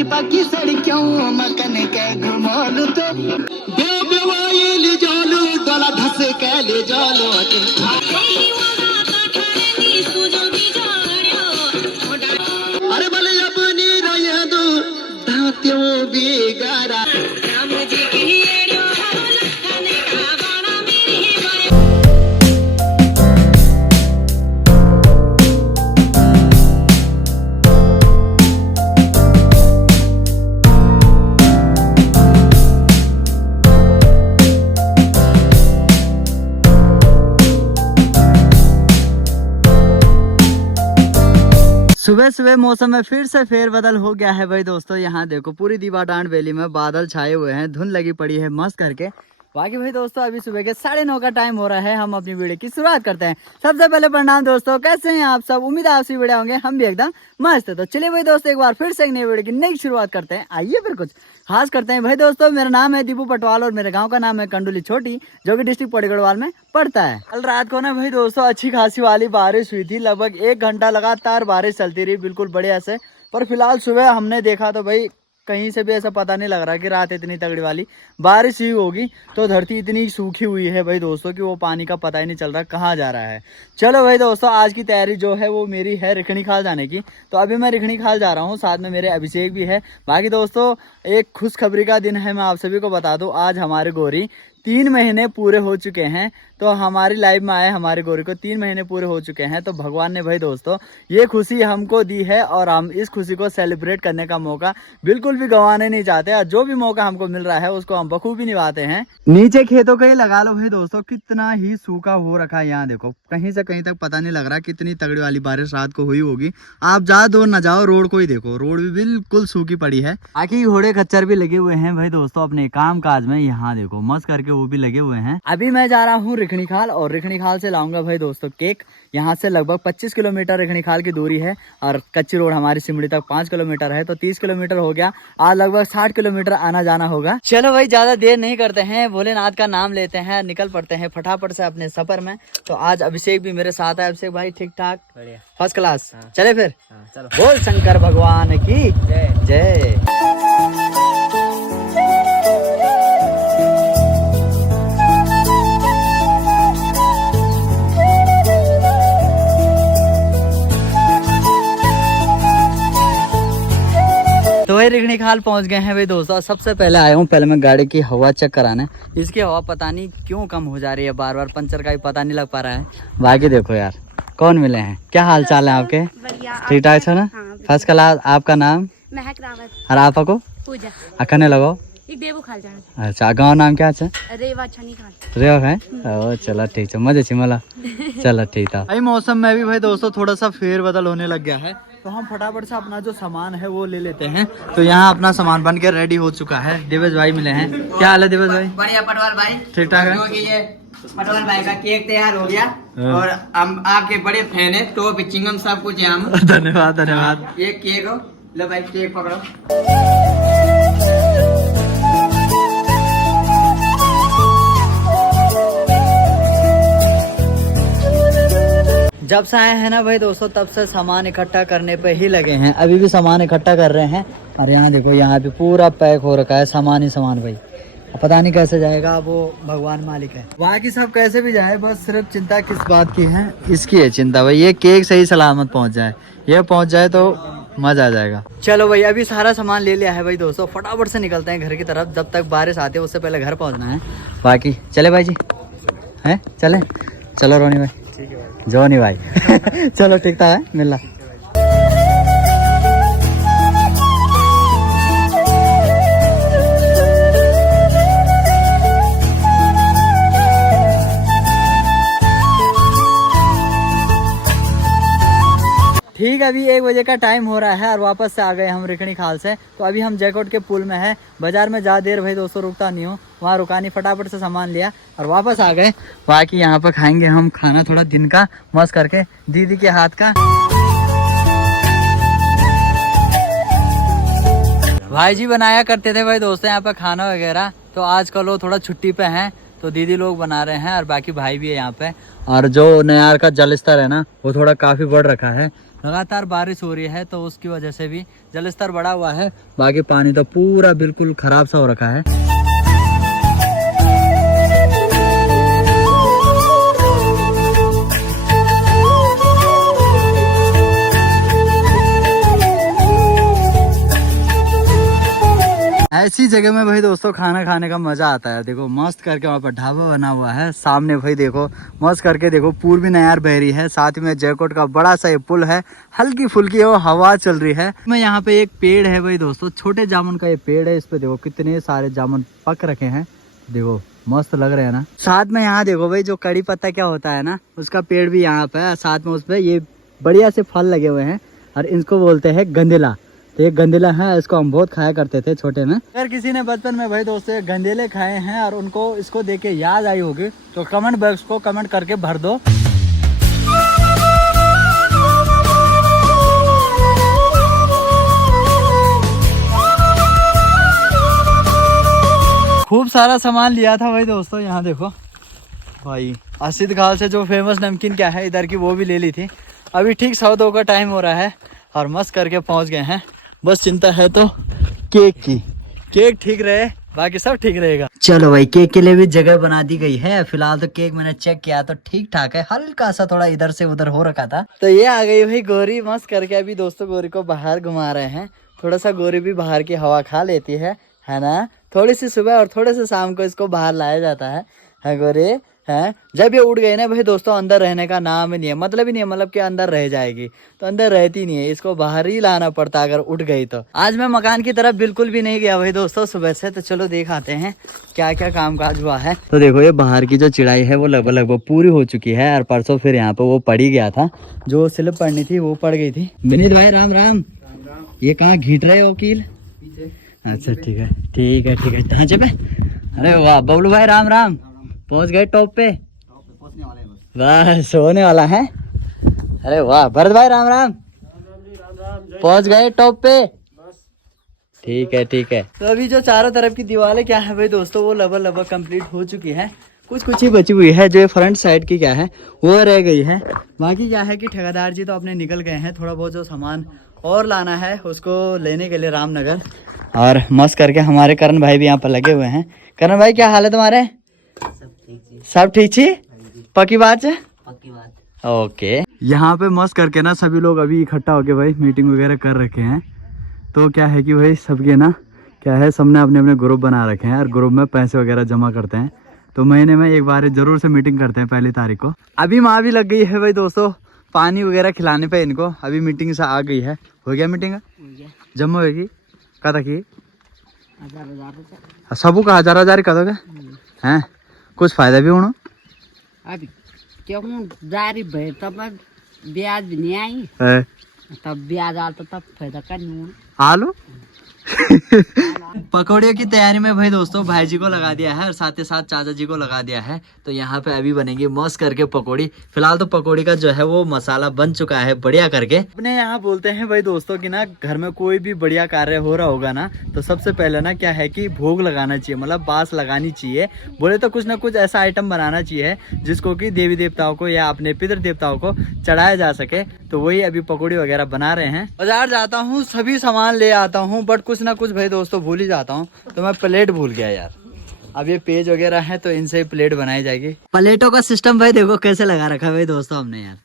कच पक्की सड़कों मकन के घुमालू तो बेबेवाई ले जालू डोला धस के ले जालू अरे भले अपनी रह दो धात्यों बेगारा सुबह सुबह मौसम में फिर से फेरबदल हो गया है भाई दोस्तों। यहाँ देखो पूरी दीवाडांड वैली में बादल छाए हुए हैं, धुंध लगी पड़ी है मस्त करके। बाकी भाई दोस्तों अभी सुबह के 9:30 का टाइम हो रहा है, हम अपनी वीडियो की शुरुआत करते हैं। सबसे पहले प्रणाम दोस्तों, कैसे हैं आप सब? उम्मीद है आप सभी बढ़िया होंगे, हम भी एकदम मस्त है। तो चलिए भाई दोस्तों एक बार फिर से एक नई वीडियो की नई शुरुआत करते हैं। आइए फिर कुछ खास करते हैं। भाई दोस्तों मेरा नाम है दीपू पटवाल और मेरे गांव का नाम है कंडोली छोटी, जो कि डिस्ट्रिक्ट पौड़ी गढ़वाल में पड़ता है। कल रात को ना भाई दोस्तों अच्छी खासी वाली बारिश हुई थी, लगभग 1 घंटा लगातार बारिश चलती रही बिल्कुल बढ़िया से। पर फिलहाल सुबह हमने देखा तो भाई कहीं से भी ऐसा पता नहीं लग रहा कि रात इतनी तगड़ी वाली बारिश ही होगी। तो धरती इतनी सूखी हुई है भाई दोस्तों कि वो पानी का पता ही नहीं चल रहा कहाँ जा रहा है। चलो भाई दोस्तों आज की तैयारी जो है वो मेरी है रिखणी खाल जाने की। तो अभी मैं रिखणी खाल जा रहा हूँ, साथ में मेरे अभिषेक भी है। बाकी दोस्तों एक खुशखबरी का दिन है, मैं आप सभी को बता दूँ। आज हमारे गोरी 3 महीने पूरे हो चुके हैं। तो हमारी लाइफ में आए हमारे गोरी को 3 महीने पूरे हो चुके हैं। तो भगवान ने भाई दोस्तों ये खुशी हमको दी है और हम इस खुशी को सेलिब्रेट करने का मौका बिल्कुल भी गंवाने नहीं चाहते। और जो भी मौका हमको मिल रहा है उसको हम बखूबी निभाते हैं। नीचे खेतों का ही लगा लो भाई दोस्तों, कितना ही सूखा हो रखा है। यहाँ देखो कहीं से कहीं तक पता नहीं लग रहा कितनी तगड़ी वाली बारिश रात को हुई होगी। आप ज्यादा दूर न जाओ, रोड को ही देखो, रोड भी बिल्कुल सूखी पड़ी है। बाकी घोड़े खच्चर भी लगे हुए हैं भाई दोस्तों अपने काम काज में। यहाँ देखो मस्त करके वो भी लगे हुए हैं। अभी मैं जा रहा हूँ रिखणी खाल और रिखणी खाल से लाऊंगा भाई दोस्तों केक। यहाँ से लगभग 25 किलोमीटर रिखणी खाल की दूरी है और कच्ची रोड हमारी सिमड़ी तक 5 किलोमीटर है। तो 30 किलोमीटर हो गया, आज लगभग 60 किलोमीटर आना जाना होगा। चलो भाई ज्यादा देर नहीं करते हैं, भोलेनाथ का नाम लेते हैं, निकल पड़ते हैं फटाफट से अपने सफर में। तो आज अभिषेक भी मेरे साथ है। अभिषेक भाई ठीक ठाक फर्स्ट क्लास। चले फिर चलो। बोल शंकर भगवान की जय जय। तो वही रिखणी खाल पहुंच गए हैं भाई दोस्तों। सबसे पहले आया हूँ, पहले मैं गाड़ी की हवा चेक कराने। इसकी हवा पता नहीं क्यों कम हो जा रही है, बार बार पंचर का भी पता नहीं लग पा रहा है। बाकी देखो यार कौन मिले हैं, क्या हाल चाल है आपके? ठीक ठाक है ना? First class. आपका नाम? महक रावत। और आपको? पूजा। अखने लगो देवू खाल जाना। अच्छा गाँव नाम क्या है? रेवा छनी खाल। रेवा है? ओ चलो ठीक है, मजे मला। चलो ठीक था भाई। मौसम में भी भाई दोस्तों थोड़ा सा फेर बदल होने लग गया है। तो हम फटाफट से अपना जो सामान है वो ले लेते हैं। तो यहाँ अपना सामान बन के रेडी हो चुका है। दिवेश भाई मिले हैं, क्या हाल है दिवेश भाई? बढ़िया पटवाल भाई, ठीक ठाक है। पटवाल भाई का केक तैयार हो गया और हम आपके बड़े फैन है, तो चिंगम सब कुछ है हम। धन्यवाद धन्यवाद। ये केक हो, लो भाई केक पकड़ो। जब से आए हैं ना भाई दोस्तों तब से सामान इकट्ठा करने पे ही लगे हैं। अभी भी सामान इकट्ठा कर रहे हैं। और यहाँ देखो यहाँ पे पूरा पैक हो रखा है सामान ही सामान भाई। पता नहीं कैसे जाएगा, वो भगवान मालिक है। बाकी सब कैसे भी जाए, बस सिर्फ चिंता किस बात की है, इसकी है चिंता भाई। ये केक सही सलामत पहुंच जाए, ये पहुंच जाए तो मजा आ जाएगा। चलो भाई अभी सारा सामान ले लिया है भाई दोस्तों, फटाफट से निकलते हैं घर की तरफ। जब तक बारिश आती है उससे पहले घर पहुंचना है। बाकी चले भाई जी, है चले? चलो रोनी भाई, जोनी भाई। चलो ठीक था, मिलना। ठीक है अभी 1 बजे का टाइम हो रहा है और वापस से आ गए हम रिखणी खाल से। तो अभी हम जयकोट के पुल में है। बाजार में ज़्यादा देर भाई दोस्तों रुकता नहीं हूँ, वहाँ रुका नहीं, फटाफट से सामान लिया और वापस आ गए। बाकी यहाँ पर खाएंगे हम खाना थोड़ा दिन का मस्त करके, दीदी के हाथ का। भाई जी बनाया करते थे भाई दोस्तों यहाँ पे खाना वगैरह। तो आजकल वो थोड़ा छुट्टी पे हैं तो दीदी लोग बना रहे हैं और बाकी भाई भी है यहाँ पे। और जो नयार का जल स्तर है ना वो थोड़ा काफी बढ़ रखा है। लगातार बारिश हो रही है तो उसकी वजह से भी जल स्तर बढ़ा हुआ है। बाकी पानी तो पूरा बिल्कुल खराब सा हो रखा है। ऐसी जगह में भाई दोस्तों खाना खाने का मजा आता है। देखो मस्त करके वहाँ पर ढाबा बना हुआ है सामने भाई, देखो मस्त करके, देखो पूर्वी नयार बह रही है, साथ में जयकोट का बड़ा सा ये पुल है, हल्की फुल्की वो हवा चल रही है। मैं यहाँ पे एक पेड़ है भाई दोस्तों, छोटे जामुन का ये पेड़ है, इस पे देखो कितने सारे जामुन पक रखे हैं, देखो मस्त लग रहे हैं ना। साथ में यहाँ देखो भाई जो कड़ी पत्ता क्या होता है ना, उसका पेड़ भी यहाँ पे है, साथ में उस पे ये बढ़िया से फल लगे हुए हैं और इनको बोलते हैं गंदेला। तो ये गंदेला है, इसको हम बहुत खाया करते थे छोटे में। अगर किसी ने बचपन में भाई दोस्तों ये गंदेले खाए हैं और उनको इसको देख के याद आई होगी तो कमेंट बॉक्स को कमेंट करके भर दो। खूब सारा सामान लिया था भाई दोस्तों। यहाँ देखो भाई असित घाल से जो फेमस नमकीन क्या है इधर की वो भी ले ली थी। अभी ठीक 1:15 का टाइम हो रहा है और मस्त करके पहुंच गए हैं। बस चिंता है तो केक की, केक ठीक रहे बाकी सब ठीक रहेगा। चलो भाई केक के लिए भी जगह बना दी गई है। फिलहाल तो केक मैंने चेक किया तो ठीक ठाक है, हल्का सा थोड़ा इधर से उधर हो रखा था। तो ये आ गई भाई गोरी मस्त करके। अभी दोस्तों गोरी को बाहर घुमा रहे हैं, थोड़ा सा गोरी भी बाहर की हवा खा लेती है ना। थोड़ी सी सुबह और थोड़े से शाम को इसको बाहर लाया जाता है गोरी है। जब ये उड़ गई ना भाई दोस्तों अंदर रहने का नाम ही नहीं है, मतलब ही नहीं है, मतलब कि अंदर रह जाएगी तो अंदर रहती नहीं है, इसको बाहर ही लाना पड़ता अगर उठ गई तो। आज मैं मकान की तरफ बिल्कुल भी नहीं गया भाई दोस्तों सुबह से, तो चलो दिखाते हैं क्या क्या कामकाज हुआ है। तो देखो ये बाहर की जो चिड़ाई है वो लगभग पूरी हो चुकी है और परसों फिर यहाँ पे वो पड़ी गया था, जो स्लिप पड़नी थी वो पड़ गई थी। विनीत भाई राम राम। ये कहाँ घीट रहे हो कील? अच्छा ठीक है ठीक है ठीक है। ढांचे पे? अरे वाह बबलू भाई राम राम। पहुंच गए टॉप पे? बस सोने वाला है। अरे वाह भरत भाई राम राम। पहुंच गए टॉप पे? ठीक है ठीक है। तो अभी जो चारों तरफ की दीवारें क्या है भाई दोस्तों वो लगभग कंप्लीट हो चुकी है, कुछ ही बची हुई है। जो फ्रंट साइड की क्या है वो रह गई है। बाकी क्या है कि ठेकेदार जी तो अपने निकल गए हैं, थोड़ा बहुत जो सामान और लाना है उसको लेने के लिए रामनगर। और मस्त करके हमारे करण भाई भी यहाँ पर लगे हुए हैं। करण भाई क्या हाल है तुम्हारे? सब ठीक छी? पक्की बात है? पक्की बात। ओके। यहाँ पे मस्त करके ना सभी लोग अभी इकट्ठा होके भाई मीटिंग वगैरह कर रखे हैं। तो क्या है कि भाई सबके ना क्या है सबने अपने अपने ग्रुप बना रखे हैं और ग्रुप में पैसे वगैरह जमा करते हैं। तो महीने में एक बार जरूर से मीटिंग करते हैं 1 तारीख को। अभी माँ भी लग गई है भाई दोस्तों पानी वगैरह खिलाने पे इनको। अभी मीटिंग से आ गई है। हो गया मीटिंग? जमा होगी का था कि सबू का 1000 का दोगे हैं? कुछ फायदा भी होना अब क्यों जारी भे तब ब्याज भी नहीं आई तब ब्याज आता तब फायदा करनी आलू। पकौड़ियों की तैयारी में भाई दोस्तों भाई जी को लगा दिया है और साथ ही साथ चाचा जी को लगा दिया है। तो यहाँ पे अभी बनेगी मस्त करके पकौड़ी। फिलहाल तो पकौड़ी का जो है वो मसाला बन चुका है बढ़िया करके। अपने यहाँ बोलते हैं भाई दोस्तों कि ना घर में कोई भी बढ़िया कार्य हो रहा होगा ना तो सबसे पहले ना क्या है कि भोग लगाना चाहिए, मतलब बास लगानी चाहिए। बोले तो कुछ ना कुछ ऐसा आइटम बनाना चाहिए जिसको कि देवी देवताओं को या अपने पितृ देवताओं को चढ़ाया जा सके। तो वही अभी पकौड़ी वगैरह बना रहे हैं। बाजार जाता हूँ सभी सामान ले आता हूँ बट कुछ ना कुछ भाई दोस्तों भूल ही जाता हूँ। तो मैं प्लेट भूल गया यार। अब ये पेज वगैरह है तो इनसे ही प्लेट बनाई जाएगी। प्लेटों का सिस्टम भाई देखो कैसे लगा रखा है भाई दोस्तों हमने यार।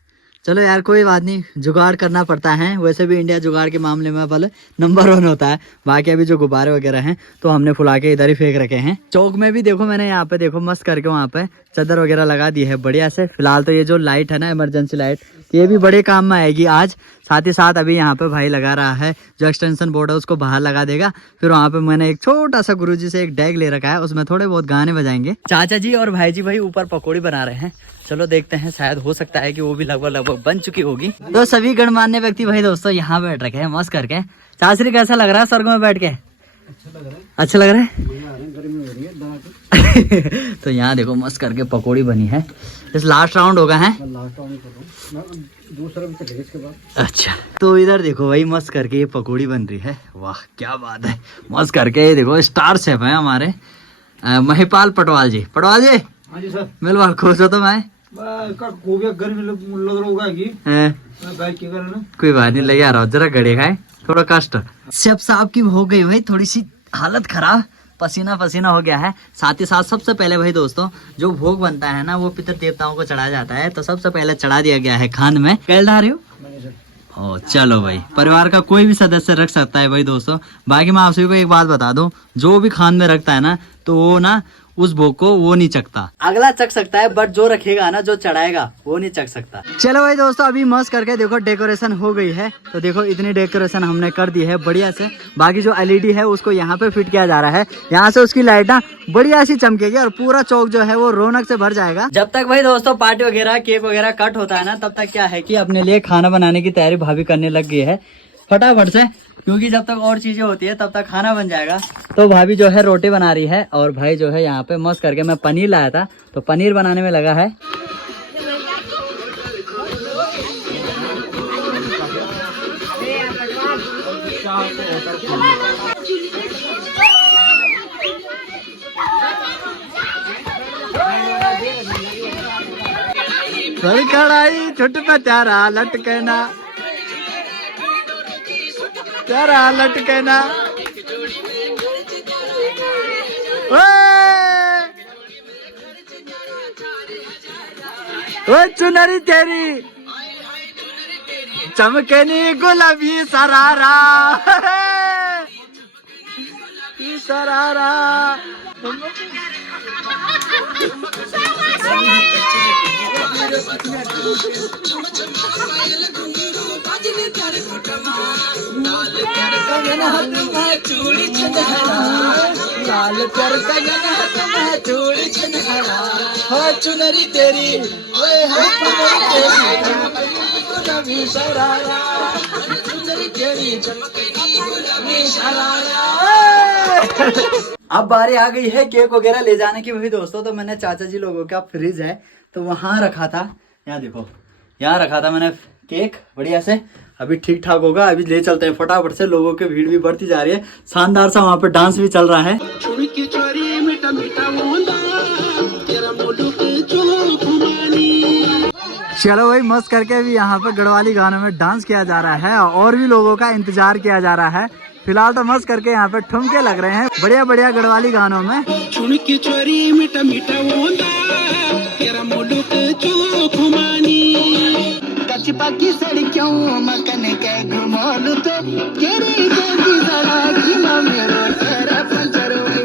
चलो यार कोई बात नहीं, जुगाड़ करना पड़ता है। वैसे भी इंडिया जुगाड़ के मामले में पहले नंबर 1 होता है। बाकी अभी जो गुब्बारे वगैरह हैं तो हमने फुला के इधर ही फेंक रखे हैं। चौक में भी देखो मैंने यहाँ पे देखो मस्त करके वहाँ पे चादर वगैरह लगा दी है बढ़िया से। फिलहाल तो ये जो लाइट है ना इमरजेंसी लाइट ये भी बड़े काम में आएगी आज। साथ ही साथ अभी यहाँ पे भाई लगा रहा है जो एक्सटेंशन बोर्ड है उसको बाहर लगा देगा। फिर वहाँ पे मैंने एक छोटा सा गुरुजी से एक डेक ले रखा है, उसमें थोड़े बहुत गाने बजाएंगे। चाचा जी और भाई जी भाई ऊपर पकौड़ी बना रहे हैं। चलो देखते हैं, शायद हो सकता है कि वो भी लगभग बन चुकी होगी। तो सभी गणमान्य व्यक्ति भाई दोस्तों यहाँ बैठ रखे हैं मस्त करके। चाचरी कैसा लग रहा है स्वर्ग में बैठ के? अच्छा लग रहा है। तो यहाँ देखो मस्त करके पकौड़ी बनी है। इस लास्ट राउंड होगा है दूसरा भी चलेगा इसके बाद। अच्छा तो इधर देखो भाई मस्त करके ये पकौड़ी बन रही है। वाह क्या बात है। मस्त करके देखो स्टार शेफ है हमारे महिपाल पटवाल जी। पटवाल जी हाँ जी सर। मिल बार खुश हो तो मैं गर्मी लग रहा होगा कि बाइक के कारण कोई बात नहीं, ले आ रहा हूँ, जरा गड़े खाए, थोड़ा कष्ट। शेफ साहब की हो गई भाई थोड़ी सी हालत खराब, पसीना पसीना हो गया है। साथ ही साथ सबसे पहले भाई दोस्तों जो भोग बनता है ना वो पितर देवताओं को चढ़ाया जाता है, तो सबसे पहले चढ़ा दिया गया है खान में। कैल रहे हो? ओ चलो भाई, परिवार का कोई भी सदस्य रख सकता है भाई दोस्तों। बाकी मैं आप सभी को एक बात बता दूं, जो भी खान में रखता है ना तो वो ना उस भोग को वो नहीं चखता, अगला चख सकता है, बट जो रखेगा ना, जो चढ़ाएगा वो नहीं चख सकता। चलो भाई दोस्तों अभी मस्त करके देखो डेकोरेशन हो गई है, तो देखो इतनी डेकोरेशन हमने कर दी है बढ़िया से। बाकी जो एलईडी है उसको यहाँ पे फिट किया जा रहा है, यहाँ से उसकी लाइट ना बढ़िया सी चमकेगी और पूरा चौक जो है वो रौनक से भर जाएगा। जब तक भाई दोस्तों पार्टी वगैरह केक वगैरह कट होता है ना, तब तक क्या है कि अपने लिए खाना बनाने की तैयारी भाभी करने लग गई है फटाफट से, क्योंकि जब तक और चीजें होती है तब तक खाना बन जाएगा। तो भाभी जो है रोटी बना रही है और भाई जो है यहाँ पे मस्त करके, मैं पनीर लाया था तो पनीर बनाने में लगा है। कढ़ाई छुट पे त्यारा लटकना, त्यारा लटकना, ओ चुनरी तेरी चमकनी गुलाबी सरारा, सरारा। चुनरी तेरी अब बारी आ गई है केक वगैरह ले जाने की भाई दोस्तों। तो मैंने चाचा जी लोगों का फ्रिज है तो वहां रखा था, यहाँ देखो यहाँ रखा था मैंने केक बढ़िया से। अभी ठीक ठाक होगा, अभी ले चलते हैं फटाफट से, लोगों की भीड़ भी बढ़ती जा रही है, शानदार सा वहाँ पे डांस भी चल रहा है। चलो भाई मस्त करके भी यहाँ पे गढ़वाली गानों में डांस किया जा रहा है और भी लोगों का इंतजार किया जा रहा है। फिलहाल तो मस्त करके यहाँ पे ठुमके लग रहे हैं बढ़िया बढ़िया गढ़वाली गानों में। पक्की सड़कों मकन के घुमालू तो तेरी बेटी सड़क की ना मेरो तेरा पंचर हुई।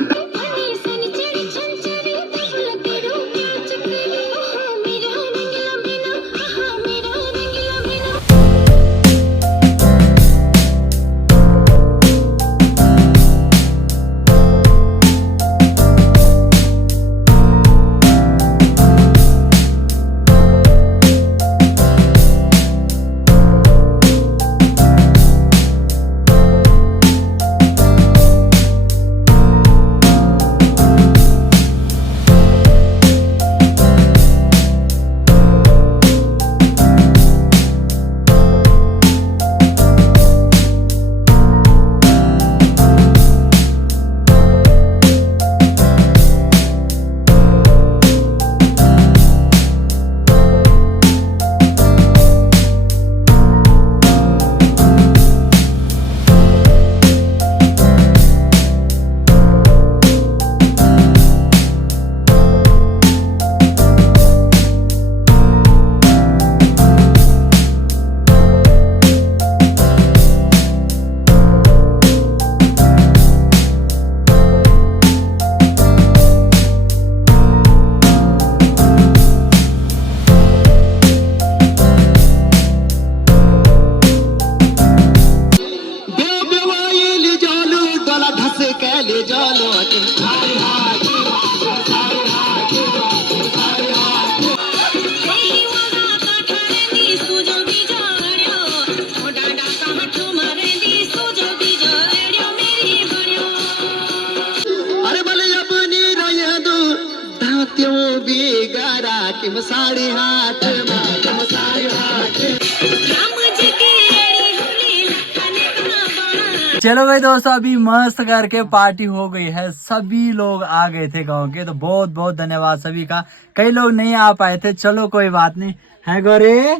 साड़ी हाथ साड़ी हाथ राम जी की चलो भाई दोस्तों, अभी मस्त करके पार्टी हो गई है, सभी लोग आ गए थे गांव के, तो बहुत बहुत धन्यवाद सभी का। कई लोग नहीं आ पाए थे, चलो कोई बात नहीं है। गोरे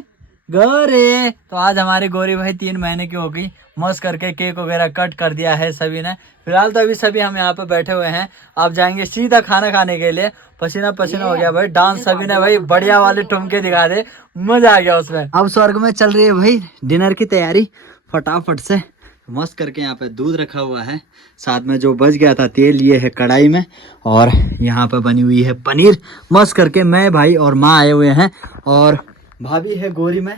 गोरे, तो आज हमारी गोरी भाई 3 महीने की हो गई। मस्त करके केक वगैरह कट कर दिया है सभी ने। फिलहाल तो अभी सभी हम यहाँ पे बैठे हुए हैं, अब जाएंगे सीधा खाना खाने के लिए। पसीना पसीना हो गया भाई, डांस सभी ने भाई बढ़िया वाले ठुमके दिखा दे, मजा आ गया उसमें। अब स्वर्ग में चल रही है भाई डिनर की तैयारी फटाफट से। मस्त करके यहाँ पे दूध रखा हुआ है, साथ में जो बच गया था तेल ये है कढ़ाई में, और यहाँ पे बनी हुई है पनीर। मस्त करके मैं भाई और माँ आए हुए हैं, और भाभी है गोरी में।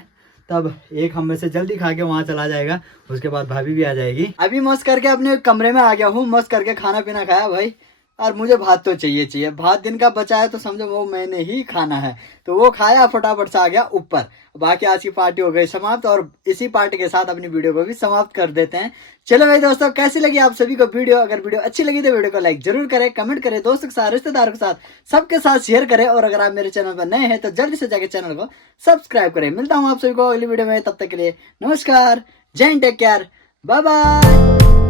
तब एक हम में से जल्दी खा के वहाँ चला जाएगा, उसके बाद भाभी भी आ जाएगी। अभी मस्त करके अपने कमरे में आ गया हूँ, मस्त करके खाना पीना खाया भाई। और मुझे भात तो चाहिए, भात दिन का बचा है तो समझो वो मैंने ही खाना है, तो वो खाया, फटाफट से आ गया ऊपर। बाकी आज की पार्टी हो गई समाप्त, और इसी पार्टी के साथ अपनी वीडियो को भी समाप्त कर देते हैं। चलो भाई दोस्तों, कैसी लगी आप सभी को वीडियो? अगर वीडियो अच्छी लगी तो वीडियो को लाइक जरूर करें, कमेंट करें, दोस्तों के साथ, रिश्तेदारों के साथ, सबके साथ शेयर करें। और अगर आप मेरे चैनल पर नए हैं तो जल्दी से जाके चैनल को सब्सक्राइब करें। मिलता हूँ आप सभी को अगली वीडियो में, तब तक के लिए नमस्कार, जय Hind, take care, bye bye.